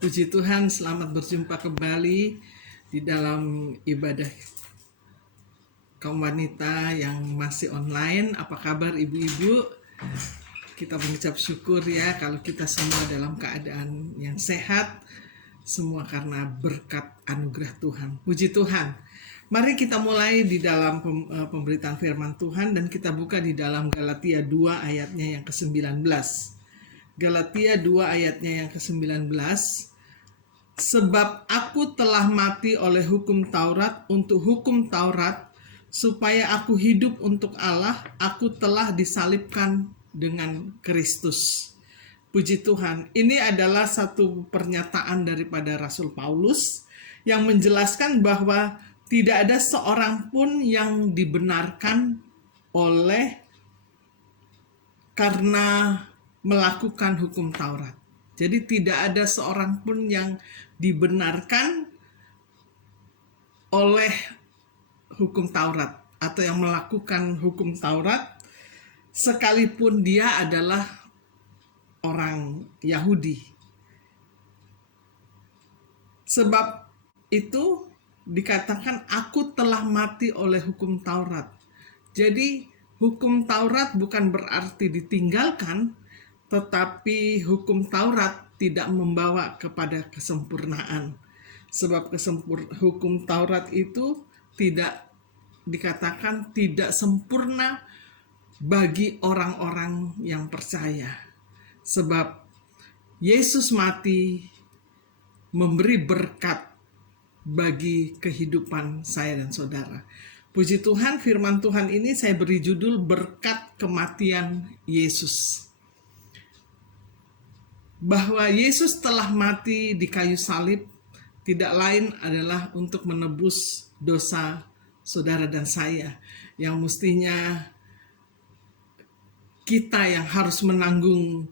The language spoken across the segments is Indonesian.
Puji Tuhan, selamat berjumpa kembali di dalam ibadah kaum wanita yang masih online. Apa kabar ibu-ibu? Kita mengucap syukur ya kalau kita semua dalam keadaan yang sehat. Semua karena berkat anugerah Tuhan. Puji Tuhan. Mari kita mulai di dalam pemberitaan firman Tuhan dan kita buka di dalam Galatia 2 ayatnya yang ke-19. Galatia 2 ayatnya yang ke-19. Sebab aku telah mati oleh hukum Taurat untuk hukum Taurat, supaya aku hidup untuk Allah, aku telah disalibkan dengan Kristus. Puji Tuhan, ini adalah satu pernyataan daripada Rasul Paulus yang menjelaskan bahwa tidak ada seorang pun yang dibenarkan oleh karena melakukan hukum Taurat. Jadi tidak ada seorang pun yang dibenarkan oleh hukum Taurat atau yang melakukan hukum Taurat sekalipun dia adalah orang Yahudi. Sebab itu dikatakan aku telah mati oleh hukum Taurat. Jadi hukum Taurat bukan berarti ditinggalkan, tetapi hukum Taurat tidak membawa kepada kesempurnaan. Sebab hukum Taurat itu tidak dikatakan tidak sempurna bagi orang-orang yang percaya. Sebab Yesus mati memberi berkat bagi kehidupan saya dan saudara. Puji Tuhan, firman Tuhan ini saya beri judul berkat kematian Yesus. Bahwa Yesus telah mati di kayu salib tidak lain adalah untuk menebus dosa saudara dan saya, yang mestinya kita yang harus menanggung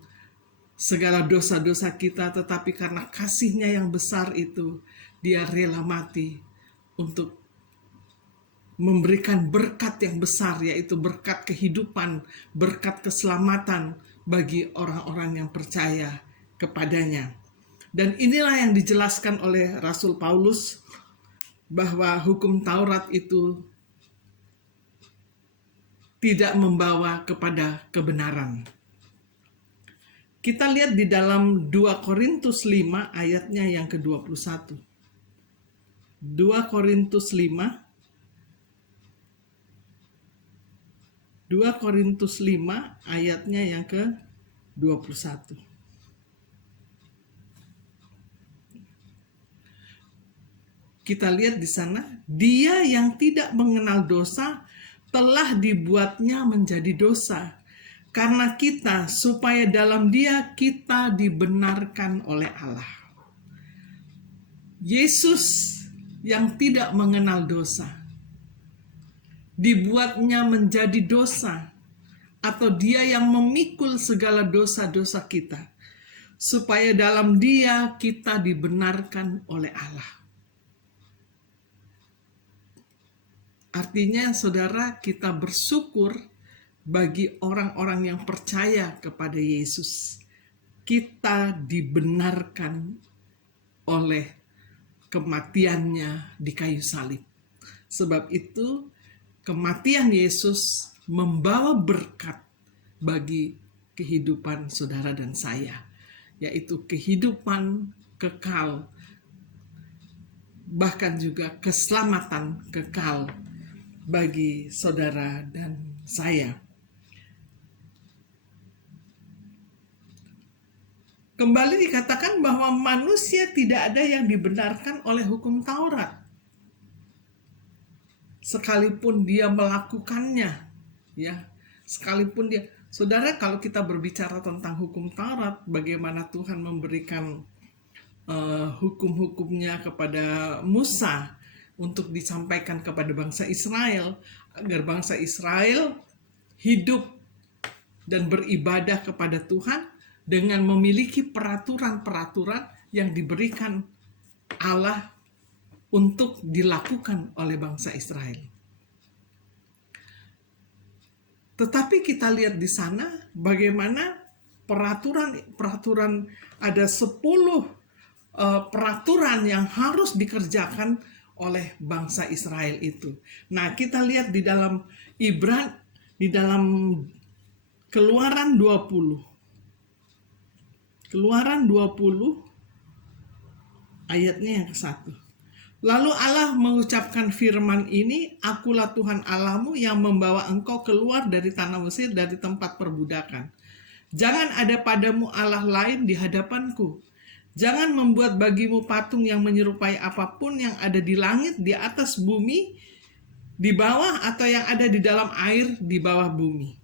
segala dosa-dosa kita, tetapi karena kasih-Nya yang besar itu, Dia rela mati untuk memberikan berkat yang besar, yaitu berkat kehidupan, berkat keselamatan bagi orang-orang yang percaya kepadanya. Dan inilah yang dijelaskan oleh Rasul Paulus, bahwa hukum Taurat itu tidak membawa kepada kebenaran. Kita lihat di dalam 2 Korintus 5 ayatnya yang ke-21. 2 Korintus 5 ayatnya yang ke-21. Kita lihat di sana, Dia yang tidak mengenal dosa telah dibuatnya menjadi dosa karena kita, supaya dalam Dia kita dibenarkan oleh Allah. Yesus yang tidak mengenal dosa dibuatnya menjadi dosa, atau Dia yang memikul segala dosa-dosa kita, supaya dalam Dia kita dibenarkan oleh Allah. Artinya, saudara, kita bersyukur bagi orang-orang yang percaya kepada Yesus. Kita dibenarkan oleh kematiannya di kayu salib. Sebab itu, kematian Yesus membawa berkat bagi kehidupan saudara dan saya, yaitu kehidupan kekal, bahkan juga keselamatan kekal bagi saudara dan saya. Kembali dikatakan bahwa manusia tidak ada yang dibenarkan oleh hukum Taurat, sekalipun dia melakukannya, ya. Sekalipun dia, saudara, kalau kita berbicara tentang hukum Taurat, bagaimana Tuhan memberikan hukum-hukumnya kepada Musa untuk disampaikan kepada bangsa Israel, agar bangsa Israel hidup dan beribadah kepada Tuhan dengan memiliki peraturan-peraturan yang diberikan Allah untuk dilakukan oleh bangsa Israel. Tetapi kita lihat di sana bagaimana peraturan ada 10 peraturan yang harus dikerjakan oleh bangsa Israel itu. Nah, kita lihat di dalam di dalam Keluaran 20. Keluaran 20 ayatnya yang ke-1. Lalu Allah mengucapkan firman ini, akulah Tuhan Allahmu yang membawa engkau keluar dari tanah Mesir, dari tempat perbudakan. Jangan ada padamu Allah lain di hadapanku. Jangan membuat bagimu patung yang menyerupai apapun yang ada di langit, di atas bumi, di bawah, atau yang ada di dalam air di bawah bumi.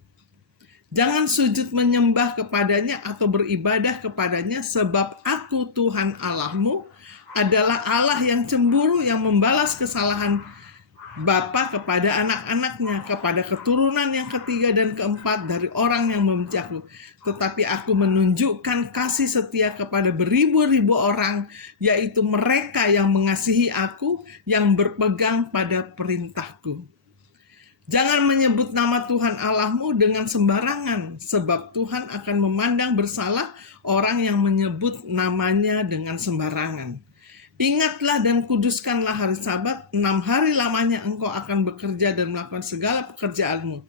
Jangan sujud menyembah kepadanya atau beribadah kepadanya, sebab aku Tuhan Allahmu adalah Allah yang cemburu, yang membalas kesalahan bapa kepada anak-anaknya, kepada keturunan yang ketiga dan keempat dari orang yang membenci aku. Tetapi aku menunjukkan kasih setia kepada beribu-ribu orang, yaitu mereka yang mengasihi aku, yang berpegang pada perintahku. Jangan menyebut nama Tuhan Allahmu dengan sembarangan, sebab Tuhan akan memandang bersalah orang yang menyebut namanya dengan sembarangan. Ingatlah dan kuduskanlah hari Sabat, 6 hari lamanya engkau akan bekerja dan melakukan segala pekerjaanmu.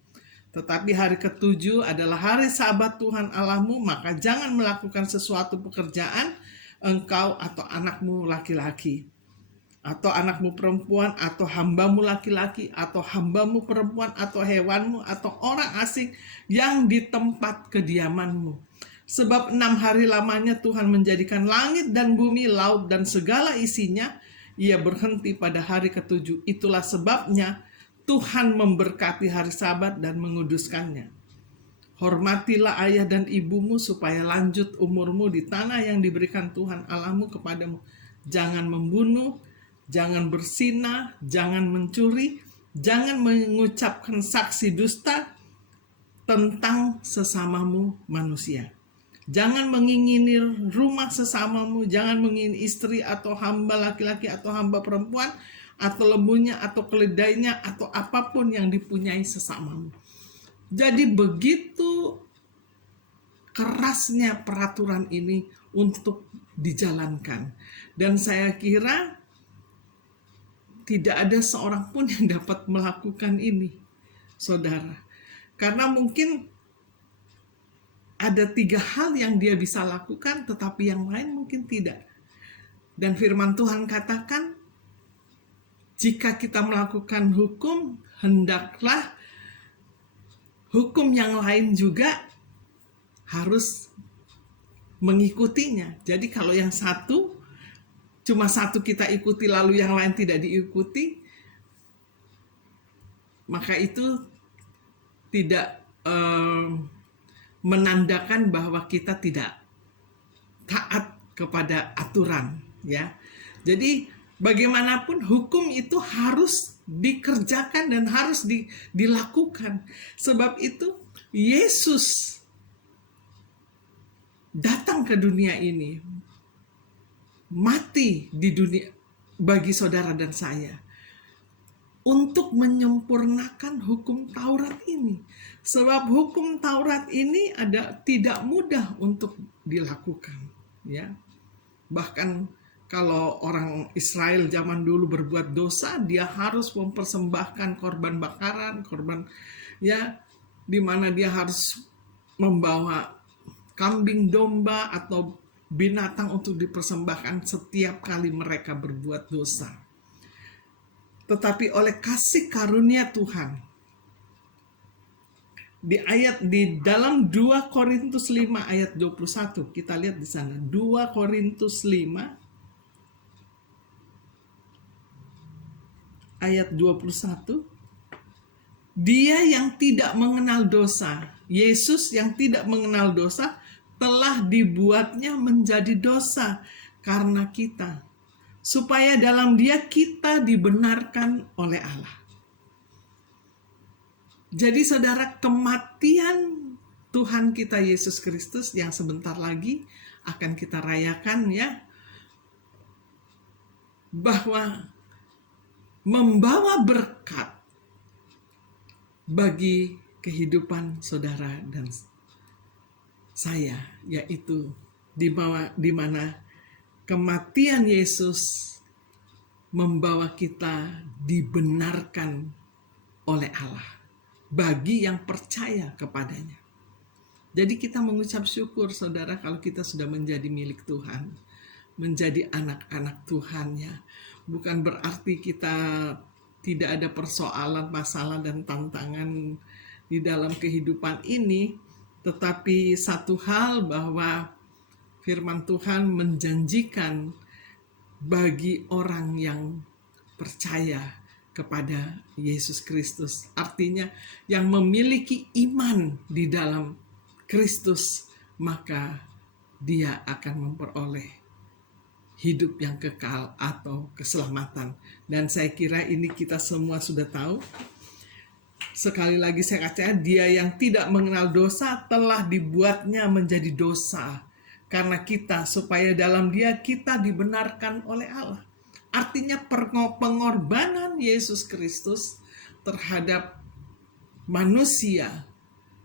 Tetapi hari ke-7 adalah hari Sabat Tuhan Allahmu, maka jangan melakukan sesuatu pekerjaan engkau atau anakmu laki-laki, atau anakmu perempuan, atau hambamu laki-laki, atau hambamu perempuan, atau hewanmu, atau orang asing yang di tempat kediamanmu. Sebab 6 hari lamanya Tuhan menjadikan langit dan bumi, laut dan segala isinya. Ia berhenti pada hari ke-7. Itulah sebabnya Tuhan memberkati hari Sabat dan menguduskannya. Hormatilah ayah dan ibumu supaya lanjut umurmu di tanah yang diberikan Tuhan Allahmu kepadamu. Jangan membunuh, jangan berzina, jangan mencuri, jangan mengucapkan saksi dusta tentang sesamamu manusia. Jangan mengingini rumah sesamamu, jangan mengingini istri atau hamba laki-laki atau hamba perempuan, atau lembunya atau keledainya atau apapun yang dipunyai sesamamu. Jadi begitu kerasnya peraturan ini untuk dijalankan. Dan saya kira tidak ada seorang pun yang dapat melakukan ini, saudara. Karena mungkin ada 3 hal yang dia bisa lakukan, tetapi yang lain mungkin tidak. Dan firman Tuhan katakan, jika kita melakukan hukum, hendaklah hukum yang lain juga harus mengikutinya. Jadi kalau yang satu, cuma satu kita ikuti lalu yang lain tidak diikuti, maka itu tidak menandakan bahwa kita tidak taat kepada aturan, ya. Jadi bagaimanapun hukum itu harus dikerjakan dan harus dilakukan. Sebab itu Yesus datang ke dunia ini, mati di dunia bagi saudara dan saya, untuk menyempurnakan hukum Taurat ini. Sebab hukum Taurat ini tidak mudah untuk dilakukan, ya. Bahkan kalau orang Israel zaman dulu berbuat dosa, dia harus mempersembahkan korban bakaran, ya, di mana dia harus membawa kambing domba atau binatang untuk dipersembahkan setiap kali mereka berbuat dosa. Tetapi oleh kasih karunia Tuhan, di dalam 2 Korintus 5 ayat 21, kita lihat di sana, 2 Korintus 5 ayat 21, dia yang tidak mengenal dosa, Yesus yang tidak mengenal dosa, telah dibuatnya menjadi dosa karena kita, supaya dalam dia kita dibenarkan oleh Allah. Jadi saudara, kematian Tuhan kita Yesus Kristus yang sebentar lagi akan kita rayakan, ya, bahwa membawa berkat bagi kehidupan saudara dan saya, yaitu di mana kematian Yesus membawa kita dibenarkan oleh Allah bagi yang percaya kepadanya. Jadi kita mengucap syukur saudara kalau kita sudah menjadi milik Tuhan, menjadi anak-anak Tuhan ya. Bukan berarti kita tidak ada persoalan, masalah dan tantangan di dalam kehidupan ini, tetapi satu hal bahwa firman Tuhan menjanjikan bagi orang yang percaya kepada Yesus Kristus. Artinya yang memiliki iman di dalam Kristus, maka dia akan memperoleh hidup yang kekal atau keselamatan. Dan saya kira ini kita semua sudah tahu. Sekali lagi saya katakan, dia yang tidak mengenal dosa telah dibuatnya menjadi dosa karena kita, supaya dalam dia kita dibenarkan oleh Allah. Artinya pengorbanan Yesus Kristus terhadap manusia,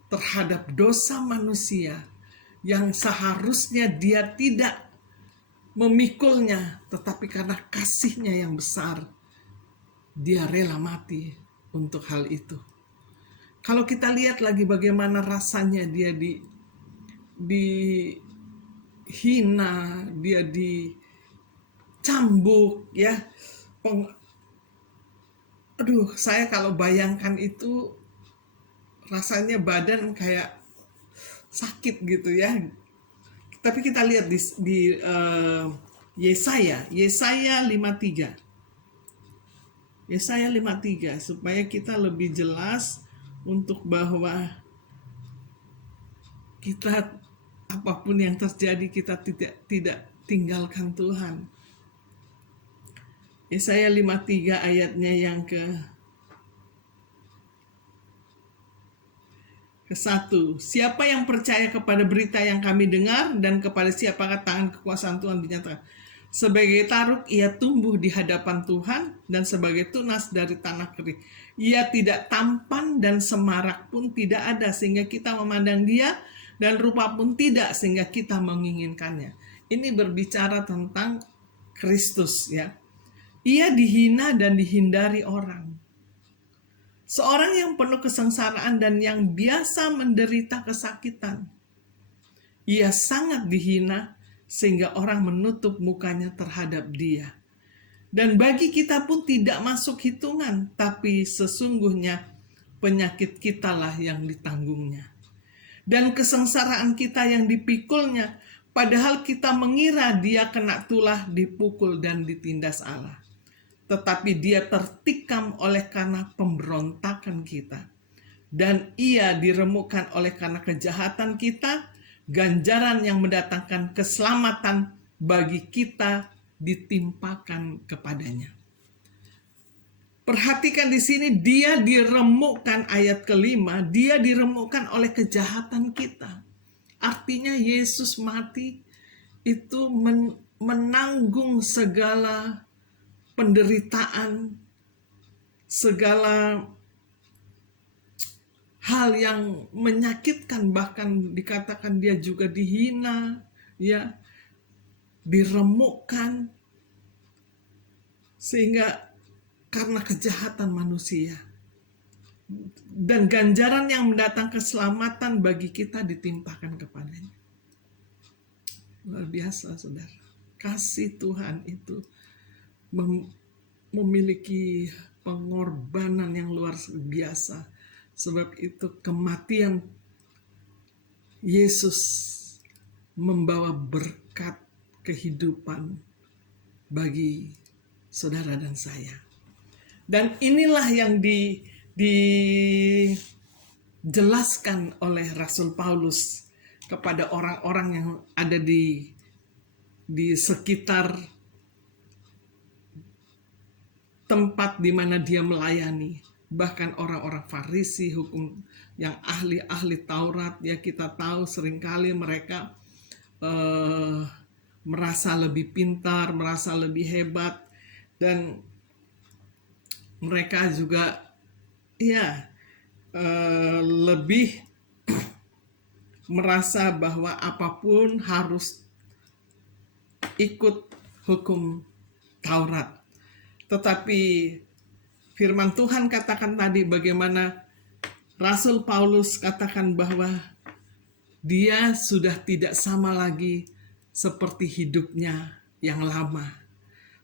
terhadap dosa manusia yang seharusnya dia tidak memikulnya, tetapi karena kasihnya yang besar, dia rela mati untuk hal itu. Kalau kita lihat lagi bagaimana rasanya dia dihina, dia dicambuk ya. Saya kalau bayangkan itu rasanya badan kayak sakit gitu ya. Tapi kita lihat di Yesaya 53. Yesaya 53 supaya kita lebih jelas untuk bahwa kita apapun yang terjadi kita tidak tinggalkan Tuhan. Yesaya 53 ayatnya yang ke-1. Siapa yang percaya kepada berita yang kami dengar, dan kepada siapakah tangan kekuasaan Tuhan dinyatakan? Sebagai taruk ia tumbuh di hadapan Tuhan, dan sebagai tunas dari tanah kering. Ia tidak tampan dan semarak pun tidak ada sehingga kita memandang dia, dan rupa pun tidak sehingga kita menginginkannya. Ini berbicara tentang Kristus ya. Ia dihina dan dihindari orang. Seorang yang penuh kesengsaraan dan yang biasa menderita kesakitan. Ia sangat dihina sehingga orang menutup mukanya terhadap dia. Dan bagi kita pun tidak masuk hitungan, tapi sesungguhnya penyakit kitalah yang ditanggungnya. Dan kesengsaraan kita yang dipikulnya, padahal kita mengira dia kena tulah, dipukul dan ditindas Allah. Tetapi dia tertikam oleh karena pemberontakan kita. Dan ia diremukkan oleh karena kejahatan kita, ganjaran yang mendatangkan keselamatan bagi kita ditimpakan kepadanya. Perhatikan di sini, dia diremukkan, ayat kelima, dia diremukkan oleh kejahatan kita. Artinya Yesus mati itu menanggung segala penderitaan, segala hal yang menyakitkan, bahkan dikatakan dia juga dihina, ya, diremukkan, sehingga karena kejahatan manusia. Dan ganjaran yang mendatangkan keselamatan bagi kita ditimpakan kepadanya. Luar biasa, saudara. Kasih Tuhan itu memiliki pengorbanan yang luar biasa. Sebab itu kematian Yesus membawa berkat kehidupan bagi saudara dan saya. Dan inilah yang dijelaskan oleh Rasul Paulus kepada orang-orang yang ada di sekitar tempat di mana dia melayani. Bahkan orang-orang Farisi, hukum yang ahli-ahli Taurat, ya kita tahu seringkali mereka merasa lebih pintar, merasa lebih hebat, dan mereka juga lebih merasa bahwa apapun harus ikut hukum Taurat. Tetapi firman Tuhan katakan tadi bagaimana Rasul Paulus katakan bahwa dia sudah tidak sama lagi seperti hidupnya yang lama.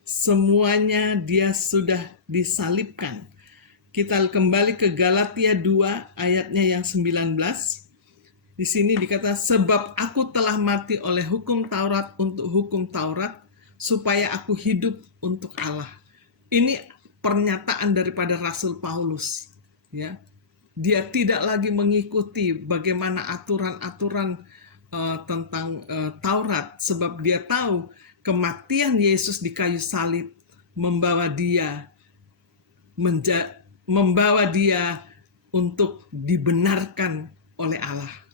Semuanya dia sudah disalibkan. Kita kembali ke Galatia 2 ayatnya yang 19. Di sini dikata, sebab aku telah mati oleh hukum Taurat untuk hukum Taurat, supaya aku hidup untuk Allah. Ini pernyataan daripada Rasul Paulus. Ya, dia tidak lagi mengikuti bagaimana aturan-aturan tentang Taurat, sebab dia tahu kematian Yesus di kayu salib membawa dia untuk dibenarkan oleh Allah.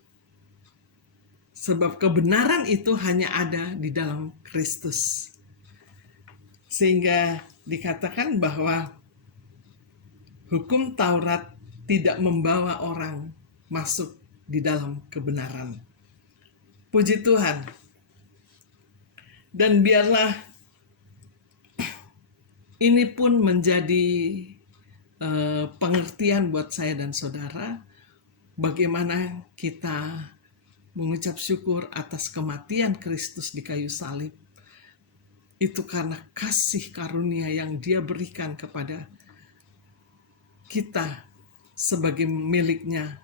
Sebab kebenaran itu hanya ada di dalam Kristus. Sehingga dikatakan bahwa hukum Taurat tidak membawa orang masuk di dalam kebenaran. Puji Tuhan. Dan biarlah ini pun menjadi pengertian buat saya dan saudara, bagaimana kita mengucap syukur atas kematian Kristus di kayu salib. Itu karena kasih karunia yang dia berikan kepada kita sebagai miliknya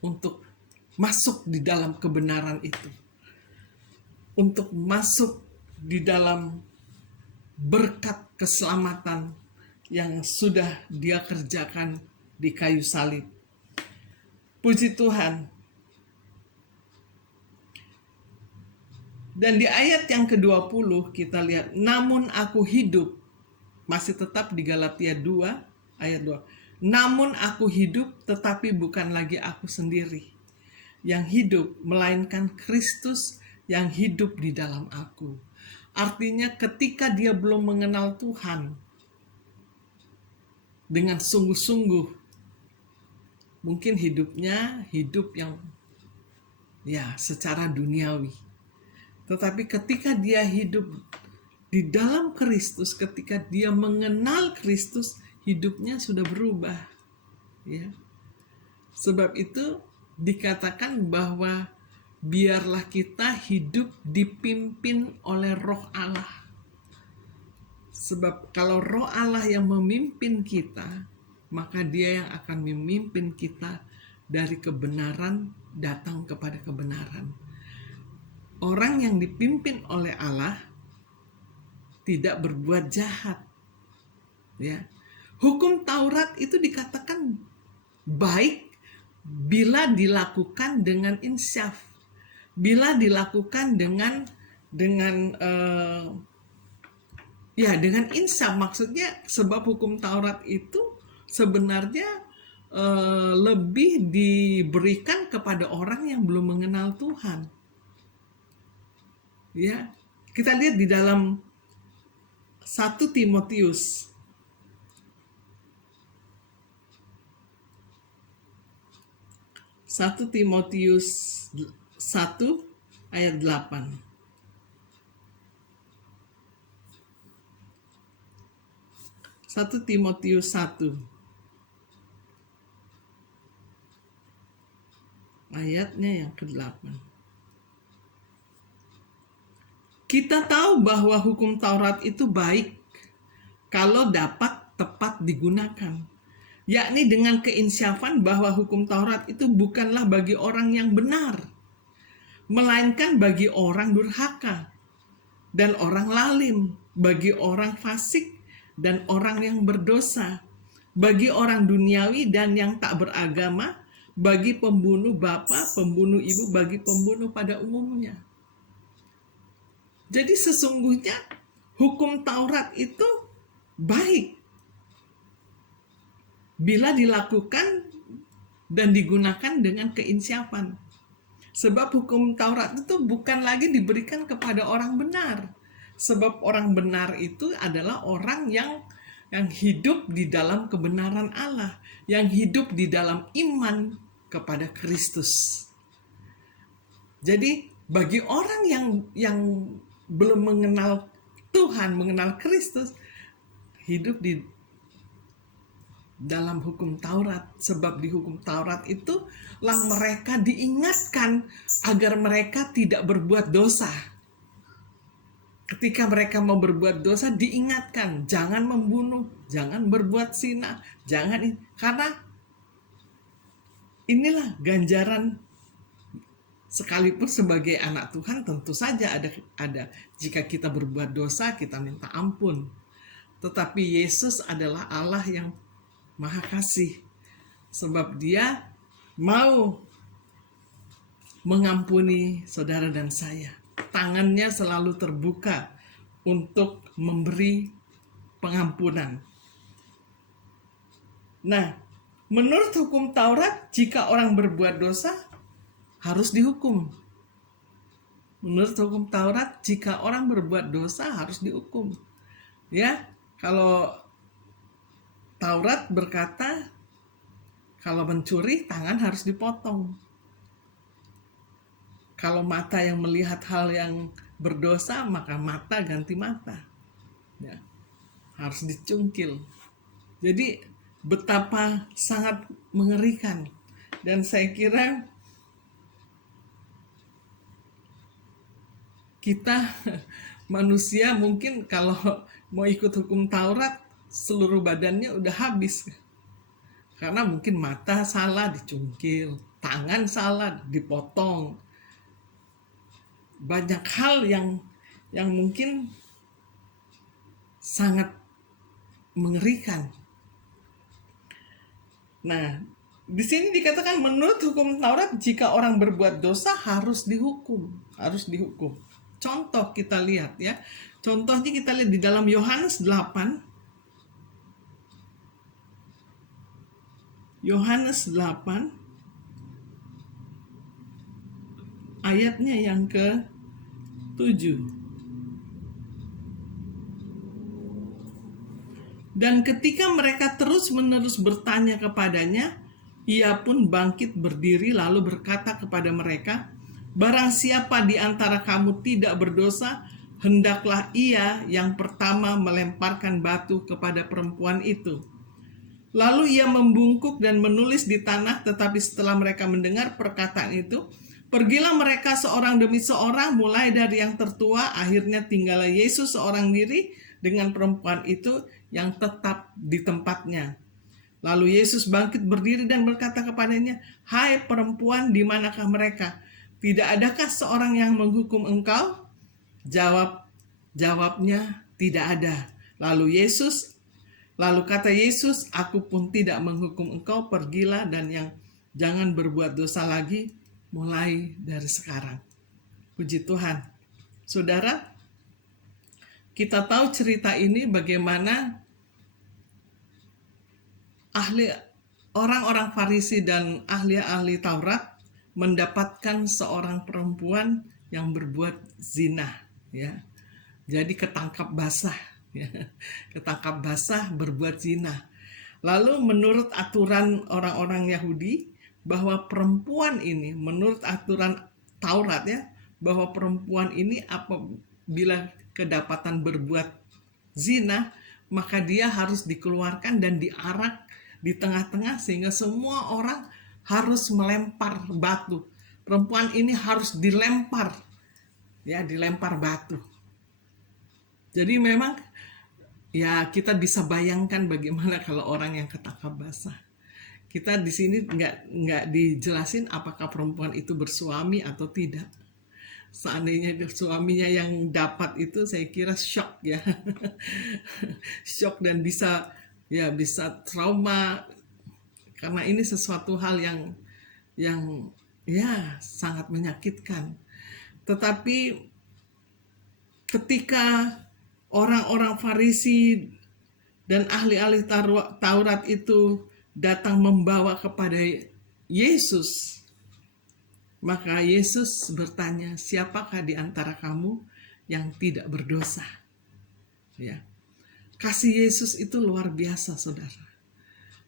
untuk masuk di dalam kebenaran itu. Untuk masuk di dalam berkat keselamatan yang sudah dia kerjakan di kayu salib. Puji Tuhan. Dan di ayat yang ke-20 kita lihat, namun aku hidup, masih tetap di Galatia 2 ayat 2. Namun aku hidup, tetapi bukan lagi aku sendiri yang hidup, melainkan Kristus yang hidup di dalam aku. Artinya ketika dia belum mengenal Tuhan dengan sungguh-sungguh, mungkin hidupnya hidup yang secara duniawi. Tetapi ketika dia hidup di dalam Kristus, ketika dia mengenal Kristus, hidupnya sudah berubah. Ya. Sebab itu dikatakan bahwa biarlah kita hidup dipimpin oleh Roh Allah. Sebab kalau Roh Allah yang memimpin kita, maka dia yang akan memimpin kita dari kebenaran datang kepada kebenaran. Orang yang dipimpin oleh Allah tidak berbuat jahat. Ya. Hukum Taurat itu dikatakan baik bila dilakukan dengan insyaf. Bila dilakukan dengan insyaf, maksudnya sebab hukum Taurat itu sebenarnya lebih diberikan kepada orang yang belum mengenal Tuhan. Ya, kita lihat di dalam 1 Timotius 1 ayat 8. 1 Timotius 1 ayatnya yang ke-8. Kita tahu bahwa hukum Taurat itu baik kalau dapat tepat digunakan, yakni dengan keinsyafan bahwa hukum Taurat itu bukanlah bagi orang yang benar, melainkan bagi orang durhaka dan orang lalim, bagi orang fasik dan orang yang berdosa, bagi orang duniawi dan yang tak beragama, bagi pembunuh bapa, pembunuh ibu, bagi pembunuh pada umumnya. Jadi sesungguhnya hukum Taurat itu baik bila dilakukan dan digunakan dengan keinsyafan. Sebab hukum Taurat itu bukan lagi diberikan kepada orang benar. Sebab orang benar itu adalah orang yang hidup di dalam kebenaran Allah, yang hidup di dalam iman kepada Kristus. Jadi bagi orang yang belum mengenal Tuhan, mengenal Kristus, hidup di dalam hukum Taurat. Sebab di hukum Taurat itulah mereka diingatkan agar mereka tidak berbuat dosa. Ketika mereka mau berbuat dosa, diingatkan, jangan membunuh, jangan berbuat zina, karena inilah ganjaran. Sekalipun sebagai anak Tuhan, tentu saja ada jika kita berbuat dosa, kita minta ampun. Tetapi Yesus adalah Allah yang Maha Kasih, sebab Dia mau mengampuni saudara dan saya. Tangannya selalu terbuka untuk memberi pengampunan. Nah, menurut hukum Taurat, jika orang berbuat dosa, harus dihukum. Menurut hukum Taurat, jika orang berbuat dosa, harus dihukum. Ya, kalau Taurat berkata, kalau mencuri, tangan harus dipotong. Kalau mata yang melihat hal yang berdosa, maka mata ganti mata. Ya, harus dicungkil. Jadi betapa sangat mengerikan. Dan saya kira kita manusia mungkin kalau mau ikut hukum Taurat, seluruh badannya udah habis. Karena mungkin mata salah dicungkil, tangan salah dipotong. Banyak hal yang mungkin sangat mengerikan. Nah, di sini dikatakan menurut hukum Taurat, jika orang berbuat dosa harus dihukum. Contoh kita lihat ya. Contohnya kita lihat di dalam Yohanes 8. Yohanes 8 ayatnya yang ke-7. Dan ketika mereka terus-menerus bertanya kepadanya, ia pun bangkit berdiri lalu berkata kepada mereka, barang siapa di antara kamu tidak berdosa, hendaklah ia yang pertama melemparkan batu kepada perempuan itu. Lalu ia membungkuk dan menulis di tanah, tetapi setelah mereka mendengar perkataan itu, pergilah mereka seorang demi seorang, mulai dari yang tertua, akhirnya tinggallah Yesus seorang diri dengan perempuan itu yang tetap di tempatnya. Lalu Yesus bangkit berdiri dan berkata kepadanya, hai perempuan, di manakah mereka? Tidak adakah seorang yang menghukum engkau? Jawabnya, tidak ada. Lalu kata Yesus, aku pun tidak menghukum engkau, pergilah dan jangan berbuat dosa lagi mulai dari sekarang. Puji Tuhan. Saudara, kita tahu cerita ini bagaimana orang-orang Farisi dan ahli-ahli Taurat mendapatkan seorang perempuan yang berbuat zina, ya. Jadi ketangkap basah, ya. Ketangkap basah berbuat zina. Lalu menurut aturan orang-orang Yahudi, bahwa perempuan ini, menurut aturan Taurat ya, bahwa perempuan ini apabila kedapatan berbuat zina, maka dia harus dikeluarkan dan diarak di tengah-tengah sehingga semua orang harus melempar batu. Perempuan ini harus dilempar, ya, dilempar batu. Jadi memang ya kita bisa bayangkan bagaimana kalau orang yang ketangkap basah. Kita di sini nggak dijelasin apakah perempuan itu bersuami atau tidak. Seandainya suaminya yang dapat itu, saya kira shock ya. Shock dan bisa trauma, karena ini sesuatu hal yang ya sangat menyakitkan. Tetapi ketika orang-orang Farisi dan ahli-ahli Taurat itu datang membawa kepada Yesus, maka Yesus bertanya, siapakah di antara kamu yang tidak berdosa? Ya. Kasih Yesus itu luar biasa, saudara.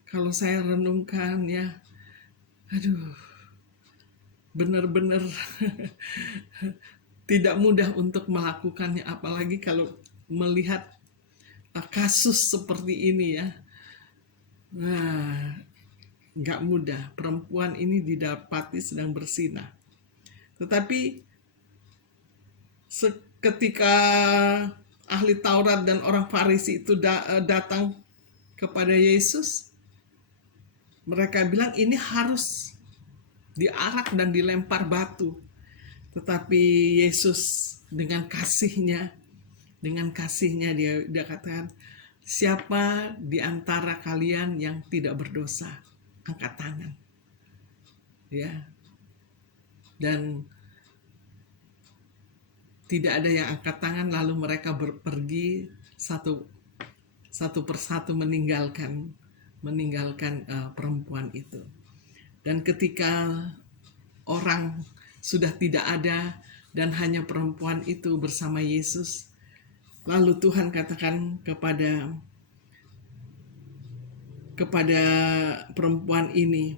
Kalau saya renungkan ya, aduh, benar-benar tidak mudah untuk melakukannya, apalagi kalau melihat kasus seperti ini ya. Nah, nggak mudah. Perempuan ini didapati sedang bersinah. Tetapi ketika ahli Taurat dan orang Farisi itu datang kepada Yesus, mereka bilang ini harus diarak dan dilempar batu. Tetapi Yesus dengan kasihnya dia katakan, siapa di antara kalian yang tidak berdosa, angkat tangan. Ya. Dan tidak ada yang angkat tangan, lalu mereka pergi satu persatu meninggalkan perempuan itu. Dan ketika orang sudah tidak ada dan hanya perempuan itu bersama Yesus, lalu Tuhan katakan kepada perempuan ini,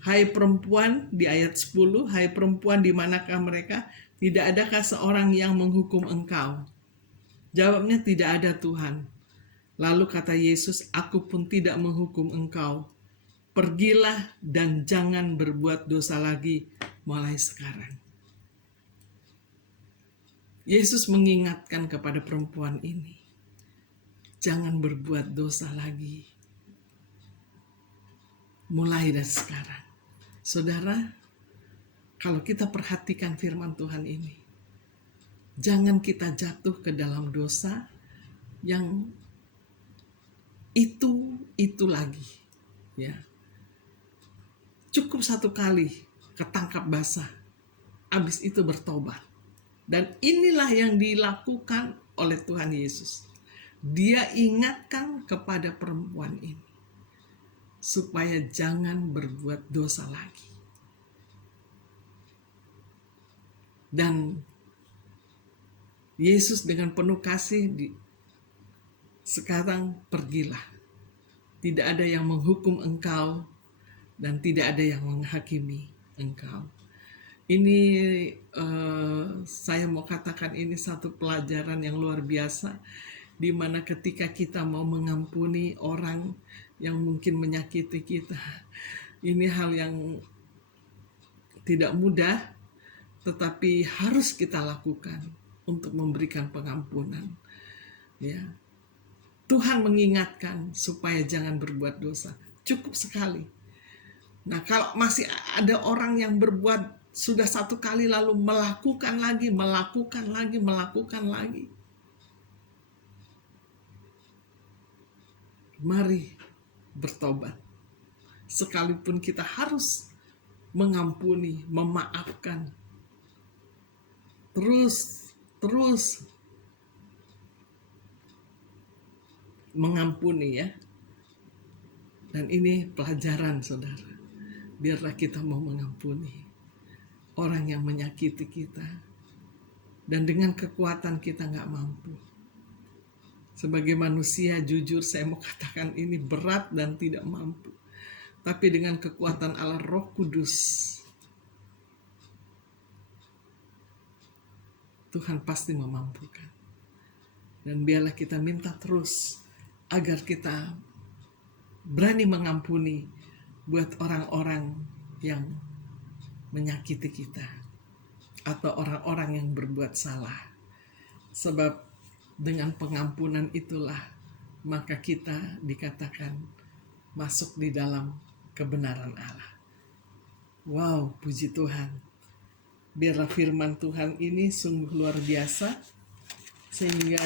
hai perempuan, di ayat 10, hai perempuan, di manakah mereka? Tidak adakah seorang yang menghukum engkau? Jawabnya, tidak ada Tuhan. Lalu kata Yesus, aku pun tidak menghukum engkau. Pergilah dan jangan berbuat dosa lagi mulai sekarang. Yesus mengingatkan kepada perempuan ini, jangan berbuat dosa lagi mulai dari sekarang. Saudara, kalau kita perhatikan firman Tuhan ini, jangan kita jatuh ke dalam dosa yang itu lagi, ya. Cukup satu kali ketangkap basah, habis itu bertobat. Dan inilah yang dilakukan oleh Tuhan Yesus. Dia ingatkan kepada perempuan ini supaya jangan berbuat dosa lagi. Dan Yesus dengan penuh kasih sekarang pergilah. Tidak ada yang menghukum engkau dan tidak ada yang menghakimi engkau. Ini saya mau katakan ini satu pelajaran yang luar biasa, di mana ketika kita mau mengampuni orang yang mungkin menyakiti kita, ini hal yang tidak mudah, tetapi harus kita lakukan untuk memberikan pengampunan. Ya, Tuhan mengingatkan supaya jangan berbuat dosa. Cukup sekali. Nah, kalau masih ada orang yang berbuat sudah satu kali lalu melakukan lagi, mari bertobat. Sekalipun kita harus mengampuni, memaafkan, terus mengampuni, ya. Dan ini pelajaran, saudara. Biarlah kita mau mengampuni orang yang menyakiti kita, dan dengan kekuatan kita nggak mampu. Sebagai manusia, jujur saya mau katakan ini berat dan tidak mampu. Tapi dengan kekuatan Allah Roh Kudus, Tuhan pasti memampukan. Dan biarlah kita minta terus agar kita berani mengampuni buat orang-orang yang menyakiti kita atau orang-orang yang berbuat salah. Sebab dengan pengampunan itulah maka kita dikatakan masuk di dalam kebenaran Allah. Wow, puji Tuhan. Biarlah firman Tuhan ini sungguh luar biasa, sehingga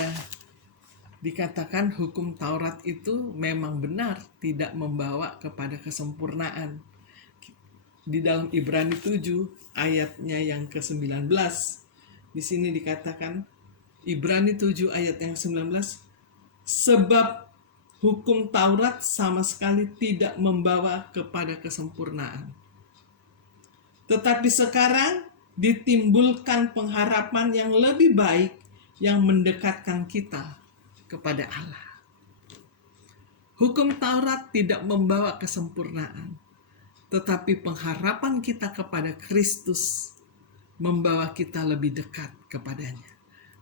dikatakan hukum Taurat itu memang benar tidak membawa kepada kesempurnaan. Di dalam Ibrani 7 ayatnya yang ke-19, di sini dikatakan, Ibrani 7 ayat yang ke-19, sebab hukum Taurat sama sekali tidak membawa kepada kesempurnaan. Tetapi sekarang ditimbulkan pengharapan yang lebih baik yang mendekatkan kita kepada Allah. Hukum Taurat tidak membawa kesempurnaan, tetapi pengharapan kita kepada Kristus membawa kita lebih dekat kepadanya.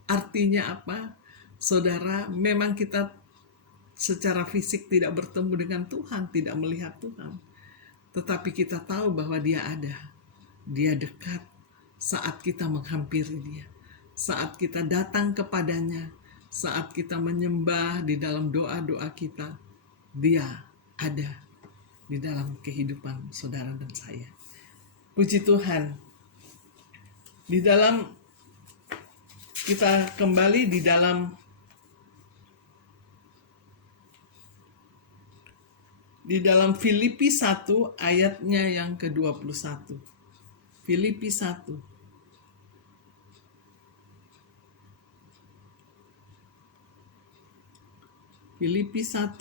Artinya apa? Saudara, memang kita secara fisik tidak bertemu dengan Tuhan, tidak melihat Tuhan. Tetapi kita tahu bahwa dia ada. Dia dekat saat kita menghampiri dia. Saat kita datang kepadanya, saat kita menyembah di dalam doa-doa kita, dia ada di dalam kehidupan saudara dan saya. Puji Tuhan. Di dalam kita kembali di dalam Filipi 1 ayatnya yang ke-21. Filipi 1. Filipi 1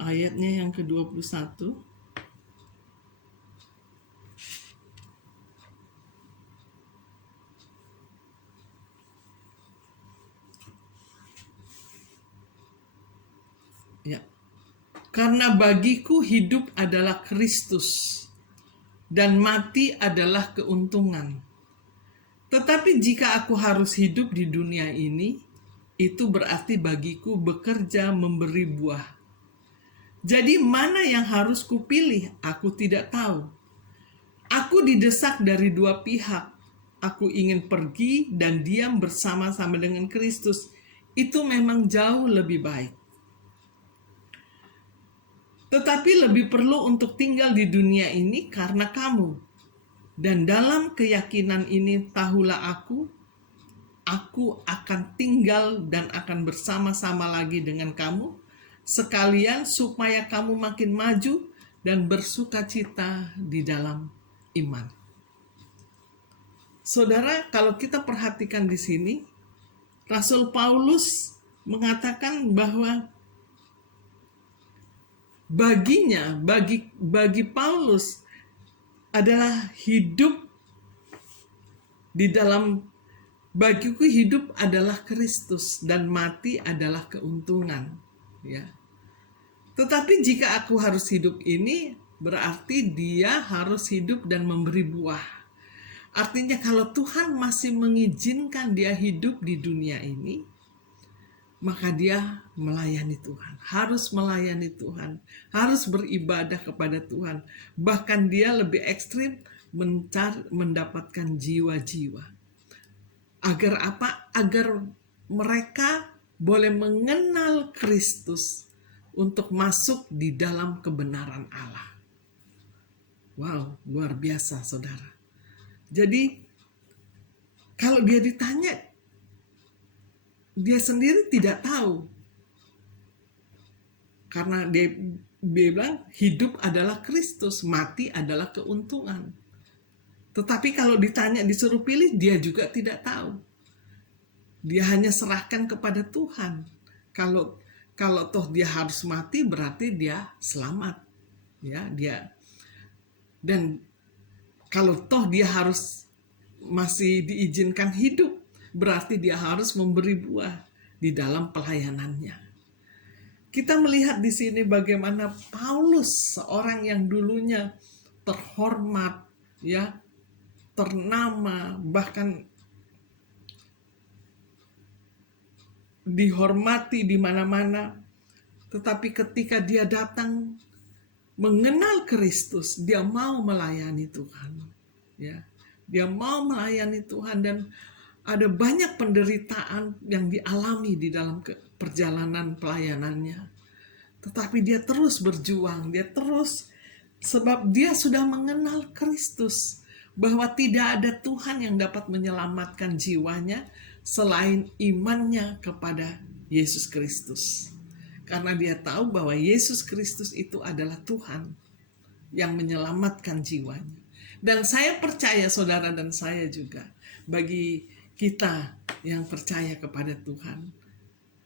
ayatnya yang ke-21. Ya. Karena bagiku hidup adalah Kristus dan mati adalah keuntungan. Tetapi jika aku harus hidup di dunia ini, itu berarti bagiku bekerja memberi buah. Jadi mana yang harus kupilih? Aku tidak tahu. Aku didesak dari dua pihak. Aku ingin pergi dan diam bersama-sama dengan Kristus. Itu memang jauh lebih baik. Tetapi lebih perlu untuk tinggal di dunia ini karena kamu. Dan dalam keyakinan ini tahulah aku akan tinggal dan akan bersama-sama lagi dengan kamu, sekalian supaya kamu makin maju dan bersukacita di dalam iman. Saudara, kalau kita perhatikan di sini, Rasul Paulus mengatakan bahwa bagi Paulus adalah hidup di dalam, bagiku hidup adalah Kristus dan mati adalah keuntungan, ya. Tetapi jika aku harus hidup ini, berarti dia harus hidup dan memberi buah. Artinya kalau Tuhan masih mengizinkan dia hidup di dunia ini, maka dia melayani Tuhan, harus melayani Tuhan, harus beribadah kepada Tuhan. Bahkan dia lebih ekstrim mendapatkan jiwa-jiwa. Agar apa? Agar mereka boleh mengenal Kristus untuk masuk di dalam kebenaran Allah. Wow, luar biasa saudara. Jadi kalau dia ditanya, dia sendiri tidak tahu. Karena dia bilang hidup adalah Kristus, mati adalah keuntungan. Tetapi kalau ditanya, disuruh pilih, dia juga tidak tahu. Dia hanya serahkan kepada Tuhan. Kalau toh dia harus mati, berarti dia selamat. Ya, dia. Dan kalau toh dia harus masih diizinkan hidup, berarti dia harus memberi buah di dalam pelayanannya. Kita melihat di sini bagaimana Paulus, seorang yang dulunya terhormat, ya, ternama, bahkan dihormati di mana-mana, tetapi ketika dia datang mengenal Kristus, dia mau melayani Tuhan, ya. Dia mau melayani Tuhan dan ada banyak penderitaan yang dialami di dalam perjalanan pelayanannya. Tetapi dia terus berjuang, sebab dia sudah mengenal Kristus, bahwa tidak ada Tuhan yang dapat menyelamatkan jiwanya selain imannya kepada Yesus Kristus. Karena dia tahu bahwa Yesus Kristus itu adalah Tuhan yang menyelamatkan jiwanya. Dan saya percaya, saudara dan saya juga, bagi kita yang percaya kepada Tuhan,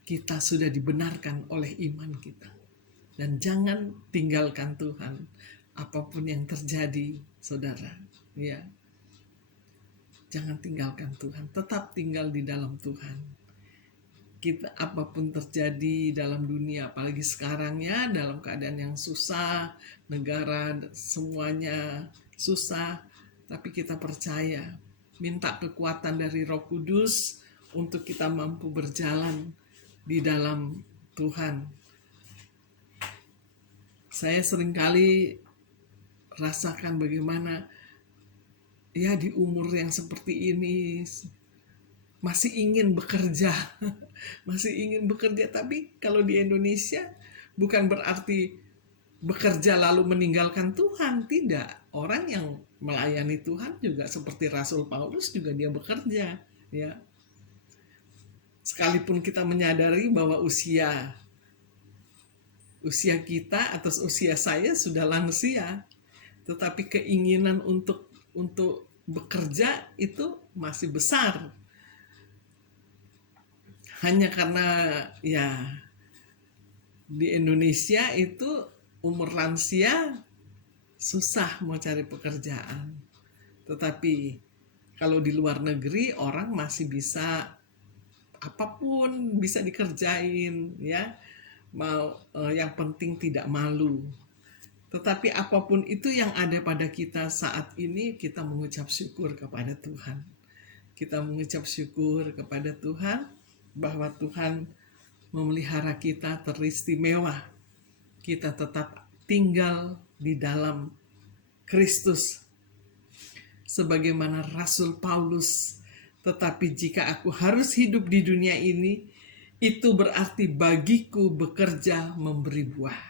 kita sudah dibenarkan oleh iman kita. Dan jangan tinggalkan Tuhan apapun yang terjadi, saudara. Ya, jangan tinggalkan Tuhan, tetap tinggal di dalam Tuhan. Kita apapun terjadi dalam dunia, apalagi sekarang ya, dalam keadaan yang susah, negara semuanya susah, tapi kita percaya, minta kekuatan dari Roh Kudus untuk kita mampu berjalan di dalam Tuhan. Saya seringkali rasakan bagaimana ya di umur yang seperti ini masih ingin bekerja, masih ingin bekerja. Tapi kalau di Indonesia bukan berarti bekerja lalu meninggalkan Tuhan, tidak. Orang yang melayani Tuhan juga seperti Rasul Paulus juga dia bekerja, ya. Sekalipun kita menyadari bahwa usia kita atau usia saya sudah lansia, tetapi keinginan untuk bekerja itu masih besar. Hanya karena ya di Indonesia itu umur lansia susah mau cari pekerjaan. Tetapi kalau di luar negeri orang masih bisa, apapun bisa dikerjain, ya. Mau yang penting tidak malu. Tetapi apapun itu yang ada pada kita saat ini, kita mengucap syukur kepada Tuhan. Kita mengucap syukur kepada Tuhan bahwa Tuhan memelihara kita teristimewa. Kita tetap tinggal di dalam Kristus. Sebagaimana Rasul Paulus, tetapi jika aku harus hidup di dunia ini, itu berarti bagiku bekerja memberi buah.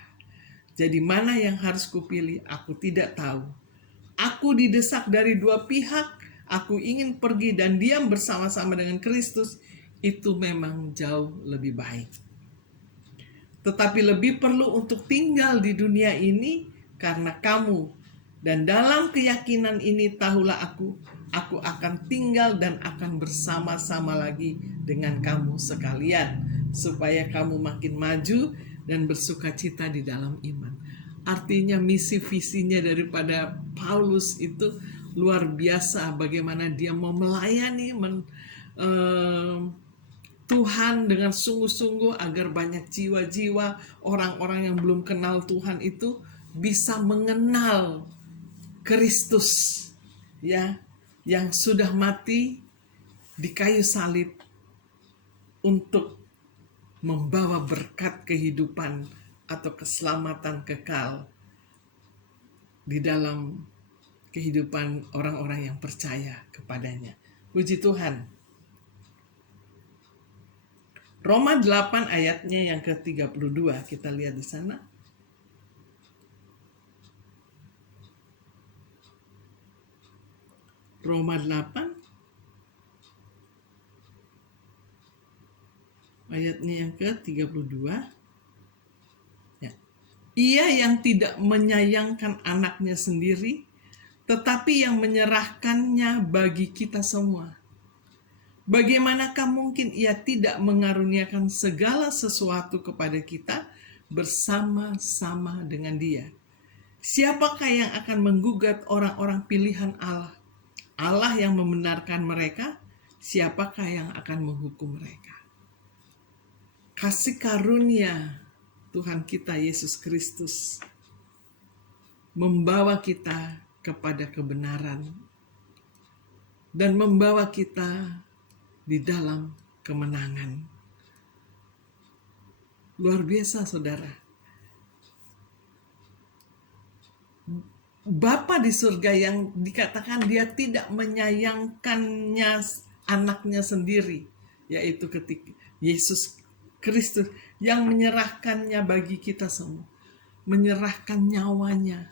Jadi mana yang harus kupilih? Aku tidak tahu. Aku didesak dari dua pihak. Aku ingin pergi dan diam bersama-sama dengan Kristus. Itu memang jauh lebih baik. Tetapi lebih perlu untuk tinggal di dunia ini karena kamu. Dan dalam keyakinan ini tahulah aku akan tinggal dan akan bersama-sama lagi dengan kamu sekalian, supaya kamu makin maju dan bersukacita di dalam iman. Artinya misi visinya daripada Paulus itu luar biasa, bagaimana dia mau melayani Tuhan dengan sungguh-sungguh agar banyak jiwa-jiwa orang-orang yang belum kenal Tuhan itu bisa mengenal Kristus, ya, yang sudah mati di kayu salib untuk membawa berkat kehidupan atau keselamatan kekal di dalam kehidupan orang-orang yang percaya kepadanya. Puji Tuhan. Roma 8 ayatnya yang ke-32, kita lihat di sana. Roma 8 ayatnya yang ke-32. Ya. Ia yang tidak menyayangkan anaknya sendiri, tetapi yang menyerahkannya bagi kita semua. Bagaimanakah mungkin ia tidak mengaruniakan segala sesuatu kepada kita bersama-sama dengan dia? Siapakah yang akan menggugat orang-orang pilihan Allah? Allah yang membenarkan mereka, siapakah yang akan menghukum mereka? Kasih karunia Tuhan kita Yesus Kristus membawa kita kepada kebenaran dan membawa kita di dalam kemenangan. Luar biasa, saudara. Bapa di surga yang dikatakan dia tidak menyayangkannya anaknya sendiri, yaitu ketika Yesus Kristus yang menyerahkannya bagi kita semua, menyerahkan nyawanya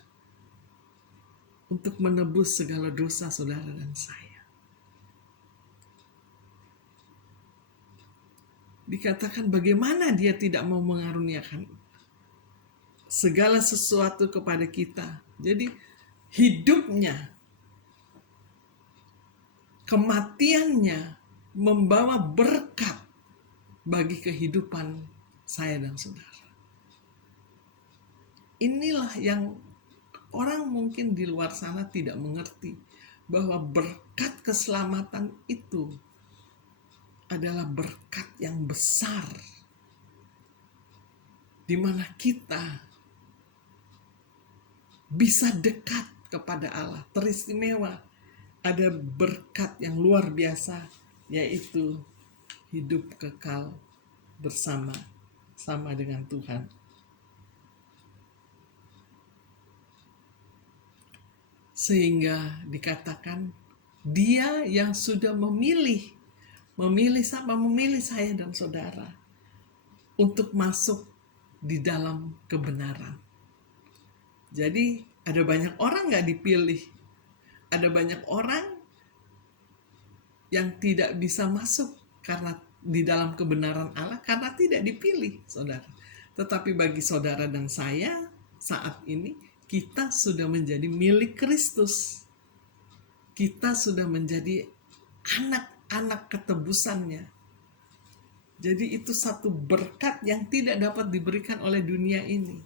untuk menebus segala dosa saudara dan saya. Dikatakan bagaimana dia tidak mau mengaruniakan segala sesuatu kepada kita. Jadi hidupnya, kematiannya membawa berkat bagi kehidupan saya dan saudara. Inilah yang orang mungkin di luar sana tidak mengerti, bahwa berkat keselamatan itu adalah berkat yang besar, di mana kita bisa dekat kepada Allah, teristimewa. ada berkat yang luar biasa, yaitu hidup kekal sama dengan Tuhan. Sehingga dikatakan dia yang sudah memilih saya dan saudara untuk masuk di dalam kebenaran. Jadi ada banyak orang gak dipilih, ada banyak orang yang tidak bisa masuk karena di dalam kebenaran Allah karena tidak dipilih, saudara. Tetapi bagi saudara dan saya saat ini kita sudah menjadi milik Kristus. Kita sudah menjadi anak-anak ketebusannya. Jadi itu satu berkat yang tidak dapat diberikan oleh dunia ini.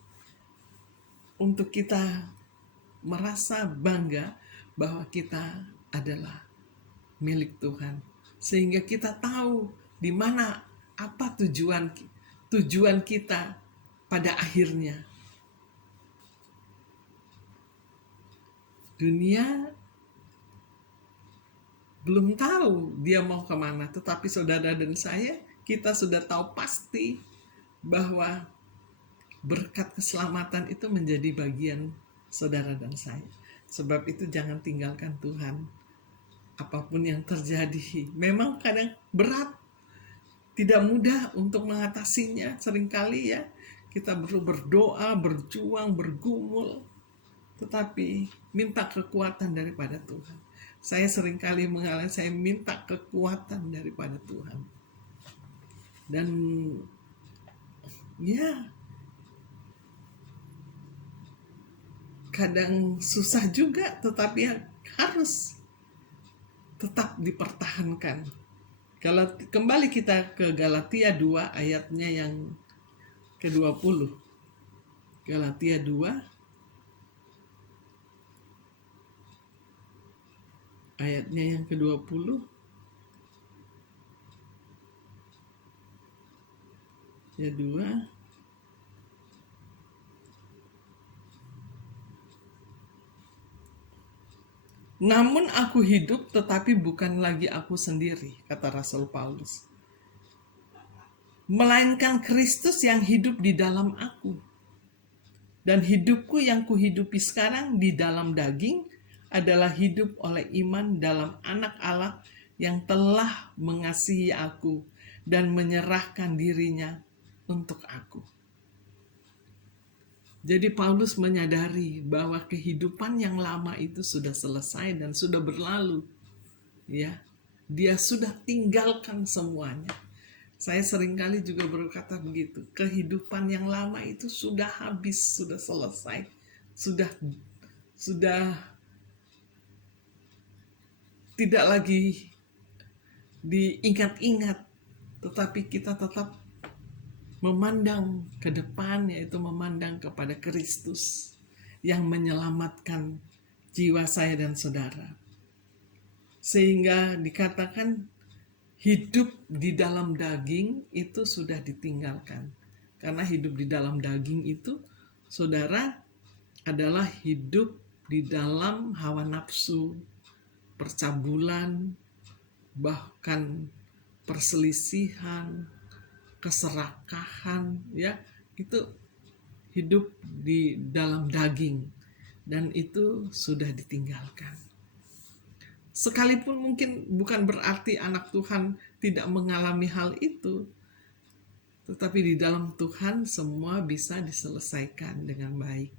Untuk kita merasa bangga bahwa kita adalah milik Tuhan. Sehingga kita tahu di mana apa tujuan kita pada akhirnya. Dunia belum tahu dia mau kemana, tetapi saudara dan saya, kita sudah tahu pasti bahwa berkat keselamatan itu menjadi bagian saudara dan saya. Sebab itu jangan tinggalkan Tuhan. Apapun yang terjadi, memang kadang berat, tidak mudah untuk mengatasinya. Seringkali ya, kita perlu berdoa, berjuang, bergumul, tetapi minta kekuatan daripada Tuhan. Saya seringkali mengalami, saya minta kekuatan daripada Tuhan. Dan ya, kadang susah juga, tetapi harus tetap dipertahankan. Kalau kembali kita ke Galatia 2 ayatnya yang ke-20. Galatia 2 ayatnya yang ke-20. Ya 2. Namun aku hidup, tetapi bukan lagi aku sendiri, kata Rasul Paulus. Melainkan Kristus yang hidup di dalam aku. Dan hidupku yang kuhidupi sekarang di dalam daging adalah hidup oleh iman dalam Anak Allah yang telah mengasihi aku dan menyerahkan dirinya untuk aku. Jadi Paulus menyadari bahwa kehidupan yang lama itu sudah selesai dan sudah berlalu. Ya, dia sudah tinggalkan semuanya. Saya seringkali juga berkata begitu. Kehidupan yang lama itu sudah habis, sudah selesai, sudah tidak lagi diingat-ingat, tetapi kita tetap memandang ke depan, yaitu memandang kepada Kristus yang menyelamatkan jiwa saya dan saudara. Sehingga dikatakan hidup di dalam daging itu sudah ditinggalkan. Karena hidup di dalam daging itu, saudara, adalah hidup di dalam hawa nafsu, percabulan, bahkan perselisihan, keserakahan, ya, itu hidup di dalam daging dan itu sudah ditinggalkan. Sekalipun mungkin bukan berarti anak Tuhan tidak mengalami hal itu, tetapi di dalam Tuhan semua bisa diselesaikan dengan baik,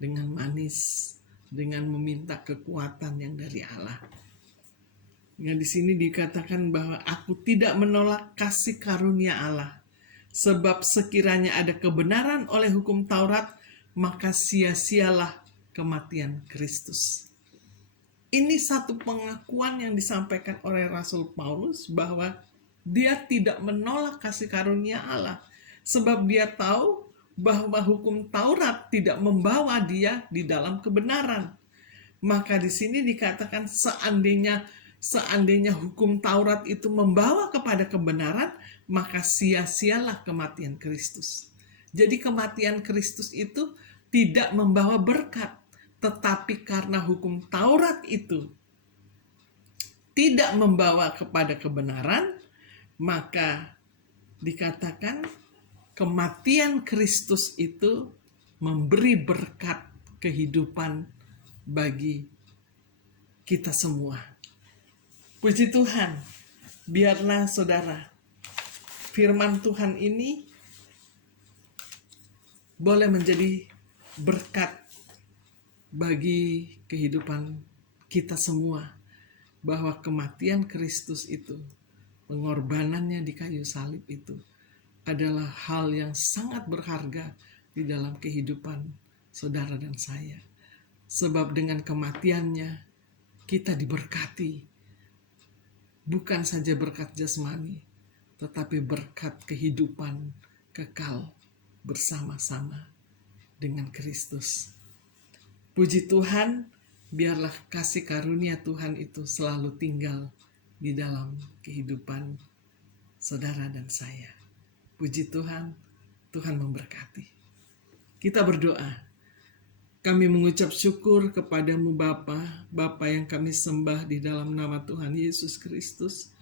dengan manis, dengan meminta kekuatan yang dari Allah. Yang di sini dikatakan bahwa aku tidak menolak kasih karunia Allah. Sebab sekiranya ada kebenaran oleh hukum Taurat, maka sia-sialah kematian Kristus. Ini satu pengakuan yang disampaikan oleh Rasul Paulus bahwa dia tidak menolak kasih karunia Allah. Sebab dia tahu bahwa hukum Taurat tidak membawa dia di dalam kebenaran. Maka di sini dikatakan seandainya hukum Taurat itu membawa kepada kebenaran, maka sia-sialah kematian Kristus. Jadi kematian Kristus itu tidak membawa berkat, tetapi karena hukum Taurat itu tidak membawa kepada kebenaran, maka dikatakan kematian Kristus itu memberi berkat kehidupan bagi kita semua. Puji Tuhan, biarlah saudara, firman Tuhan ini boleh menjadi berkat bagi kehidupan kita semua, bahwa kematian Kristus itu, pengorbanannya di kayu salib itu adalah hal yang sangat berharga di dalam kehidupan saudara dan saya. Sebab dengan kematiannya kita diberkati, bukan saja berkat jasmani, tetapi berkat kehidupan kekal bersama-sama dengan Kristus. Puji Tuhan, biarlah kasih karunia Tuhan itu selalu tinggal di dalam kehidupan saudara dan saya. Puji Tuhan, Tuhan memberkati. Kita berdoa. Kami mengucap syukur kepadamu Bapa, Bapa yang kami sembah di dalam nama Tuhan Yesus Kristus.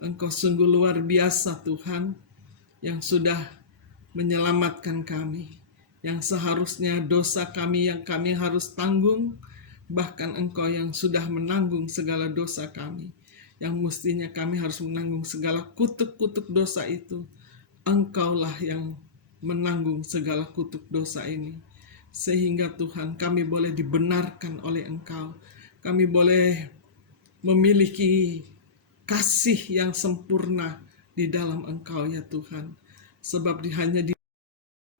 Engkau sungguh luar biasa Tuhan, yang sudah menyelamatkan kami, yang seharusnya dosa kami yang kami harus tanggung, bahkan Engkau yang sudah menanggung segala dosa kami, yang mestinya kami harus menanggung segala kutuk-kutuk dosa itu. Engkaulah yang menanggung segala kutuk dosa ini, sehingga Tuhan kami boleh dibenarkan oleh Engkau, kami boleh memiliki kasih yang sempurna di dalam Engkau ya Tuhan, sebab hanya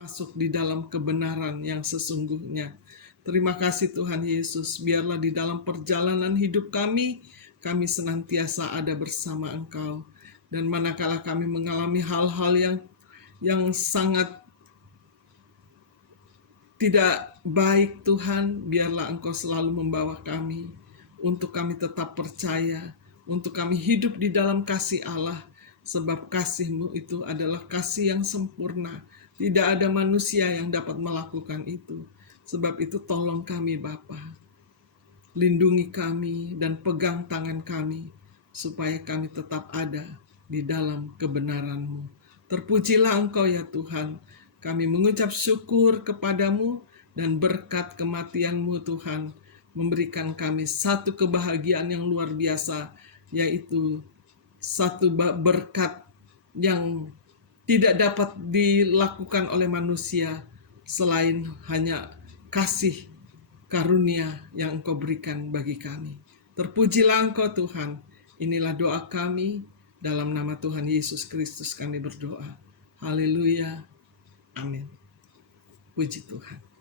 masuk di dalam kebenaran yang sesungguhnya. Terima kasih Tuhan Yesus, biarlah di dalam perjalanan hidup kami senantiasa ada bersama Engkau. Dan manakala kami mengalami hal-hal yang sangat tidak baik Tuhan, biarlah Engkau selalu membawa kami, untuk kami tetap percaya, untuk kami hidup di dalam kasih Allah, sebab kasih-Mu itu adalah kasih yang sempurna. Tidak ada manusia yang dapat melakukan itu. Sebab itu tolong kami Bapa, lindungi kami dan pegang tangan kami, supaya kami tetap ada di dalam kebenaran-Mu. Terpujilah Engkau ya Tuhan. Kami mengucap syukur kepadamu, dan berkat kematian-Mu Tuhan memberikan kami satu kebahagiaan yang luar biasa, yaitu satu berkat yang tidak dapat dilakukan oleh manusia selain hanya kasih karunia yang Engkau berikan bagi kami. Terpujilah Engkau Tuhan. Inilah doa kami, dalam nama Tuhan Yesus Kristus kami berdoa. Haleluya. Amin. Puji Tuhan.